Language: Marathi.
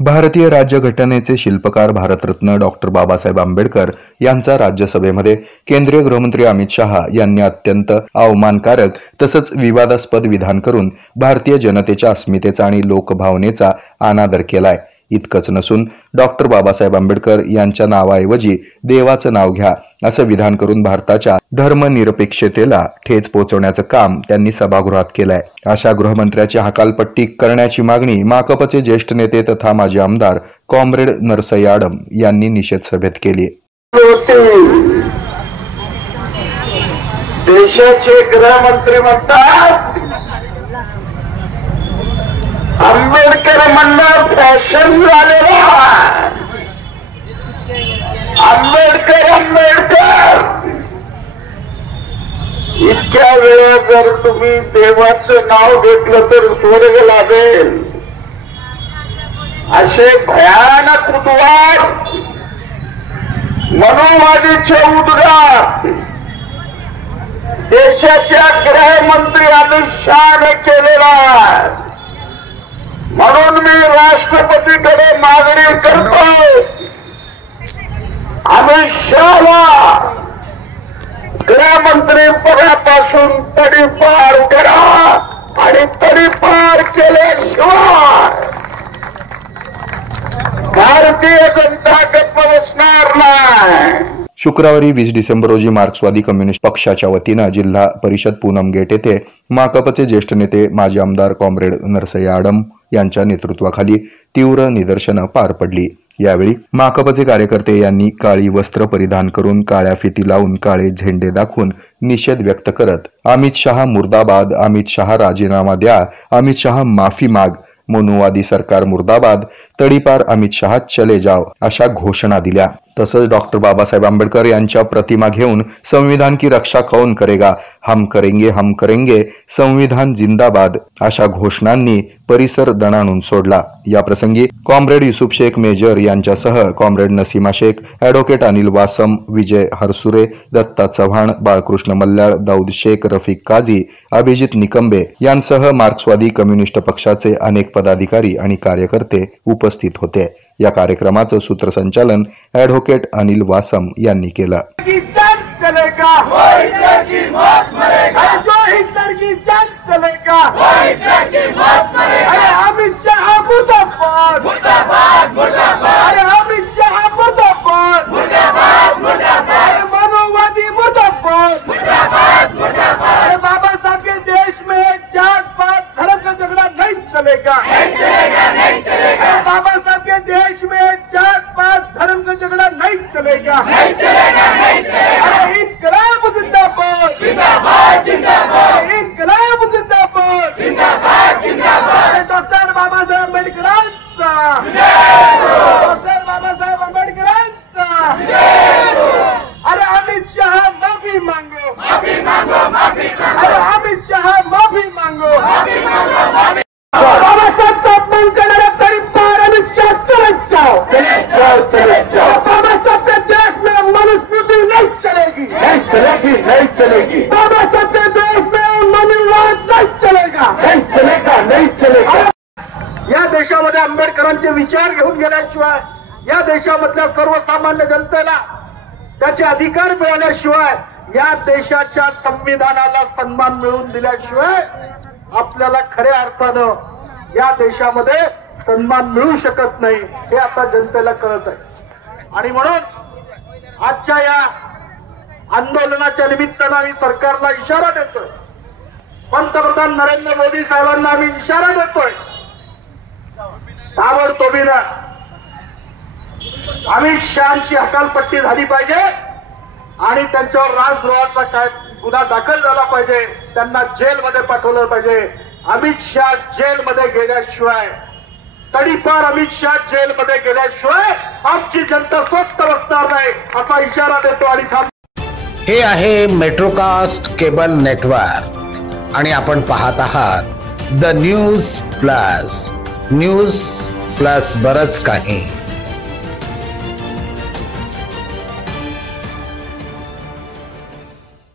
भारतीय राज्यघटनेचे शिल्पकार भारतरत्न डॉक्टर बाबासाहेब आंबेडकर यांचा राज्यसभेमध्ये केंद्रीय गृहमंत्री अमित शहा यांनी अत्यंत अवमानकारक तसंच विवादास्पद विधान करून भारतीय जनतेच्या अस्मितेचा आणि लोकभावनेचा अनादर केलाय। इतकंच नसून डॉक्टर बाबासाहेब आंबेडकर यांच्या नावाऐवजी देवाचं नाव घ्या असं विधान करून भारताच्या धर्मनिरपेक्षतेला ठेच पोहोचवण्याचं काम त्यांनी सभागृहात केलंय। अशा गृहमंत्र्याची हकालपट्टी करण्याची मागणी माकपचे ज्येष्ठ नेते तथा माजी आमदार कॉम्रेड नरसय्य आडम यांनी निषेध सभेत केली। देशाचे गृहमंत्री म्हणतात आंबेडकर म्हणणं फॅशन झालेला। आंबेडकर आंबेडकर इतक्या वेळा जर तुम्ही देवाचं नाव घेतलं तर स्वर्ग लाभेल असे भयानक उद्गार मनुवादीचे उद्गार देशाच्या गृहमंत्री अमित शहाने केलेला। म्हणून मी राष्ट्रपतीकडे मागणी करतो अमित शहाला गृहमंत्री पदापासून तडीपार करा आणि तडीपार केल्याशिवाय भारतीय जनता गप्प बसणार नाही। शुक्रवारी 20 डिसेंबर रोजी मार्क्सवादी कम्युनिस्ट पक्षाच्या वतीनं जिल्हा परिषद पूनम गेट येथे माकपचे ज्येष्ठ नेते माजी आमदार कॉम्रेड नरसय्य आडम यांच्या नेतृत्वाखाली तीव्र निदर्शनं पार पडली। यावेळी माकपचे कार्यकर्ते यांनी काळी वस्त्र परिधान करून काळ्या फिती लावून काळे झेंडे दाखवून निषेध व्यक्त करत अमित शहा मुर्दाबाद, अमित शहा राजीनामा द्या, अमित शहा माफी माग, मनुवादी सरकार मुर्दाबाद, तडीपार अमित शहा चले जाओ अशा घोषणा दिल्या। तसंच डॉक्टर बाबासाहेब आंबेडकर यांच्या प्रतिमा घेऊन संविधान की रक्षा कौन करेगा, हम करेंगे, संविधान जिंदाबाद अशा घोषणांनी परिसर दणाणून सोडला। या प्रसंगी कॉम्रेड युसुफ शेख मेजर यांच्यासह कॉम्रेड नसीमा शेख, ॲडव्होकेट अनिल वासम, विजय हरसुरे, दत्ता चव्हाण, बाळकृष्ण मल्ल्याळ, दाऊद शेख, रफिक काझी, अभिजित निकंबे यांसह मार्क्सवादी कम्युनिस्ट पक्षाचे अनेक पदाधिकारी आणि कार्यकर्ते उपस्थित होते। या कार्यक्रमाचं सूत्रसंचालन ॲडव्होकेट अनिल वासम यांनी केलं। बाबासाहेब के देश में जात पात धर्म का झगड़ा नहीं चलेगा। बाबासाहेब के देश में जात पात धर्म का झगड़ा नहीं चलेगा। इनकलाब जिंदाबाद, जिंदाबाद, जिंदाबाद, इनकलाब जिंदाबाद, जिंदाबाद, जिंदाबाद। डॉक्टर बाबासाहेब आंबेडकरांचा, डॉक्टर बाबासाहेब आंबेडकरांचा। अरे अमित शहा माफी मांगो, माफी मांगो, माफी मांगो। अरे अमित शहा माफी मांगो, माफी मांगो, माफी। बाबासाहेबचा अपमान करणाऱ्या तडीपार अमित शहा चले जाओ, चले जाओ, चले जाओ। बाबासाहेब के देश में मनुस्मृति नहीं चलेगी, नहीं चलेगी, नहीं चलेगी। बाबासाहेब के देश में मनुवाद नहीं चलेगा, नहीं चलेगा, नहीं चलेगा। या देशामध्ये आंबेडकरांचे विचार घेऊन गेल्याशिवाय, या देशामधल्या सर्वसामान्य जनतेला त्याचे अधिकार मिळाल्याशिवाय, या देशाच्या संविधानाला सन्मान मिळवून दिल्याशिवाय आपल्याला खऱ्या अर्थानं या देशामध्ये सन्मान मिळू शकत नाही, हे आता जनतेला कळत आहे। आणि म्हणून आजच्या या आंदोलनाच्या निमित्तानं आम्ही सरकारला इशारा देतोय, पंतप्रधान नरेंद्र मोदी साहेबांना आम्ही इशारा देतोय, ताबडतोबीनं अमित शहाची हकालपट्टी झाली पाहिजे आणि त्यांच्यावर राजद्रोहाचा काय गुन्हा दाखल झाला पाहिजे, त्यांना जेलमध्ये पाठवलं पाहिजे। अमित शहा जेलमध्ये गेल्याशिवाय, तडीपार अमित शहा जेलमध्ये गेल्याशिवाय आमची जनता स्वस्थ बसणार नाही असा इशारा देतो। आणि हे आहे मेट्रोकास्ट केबल नेटवर्क आणि आपण पाहत आहात the news plus, news plus बरंच काही।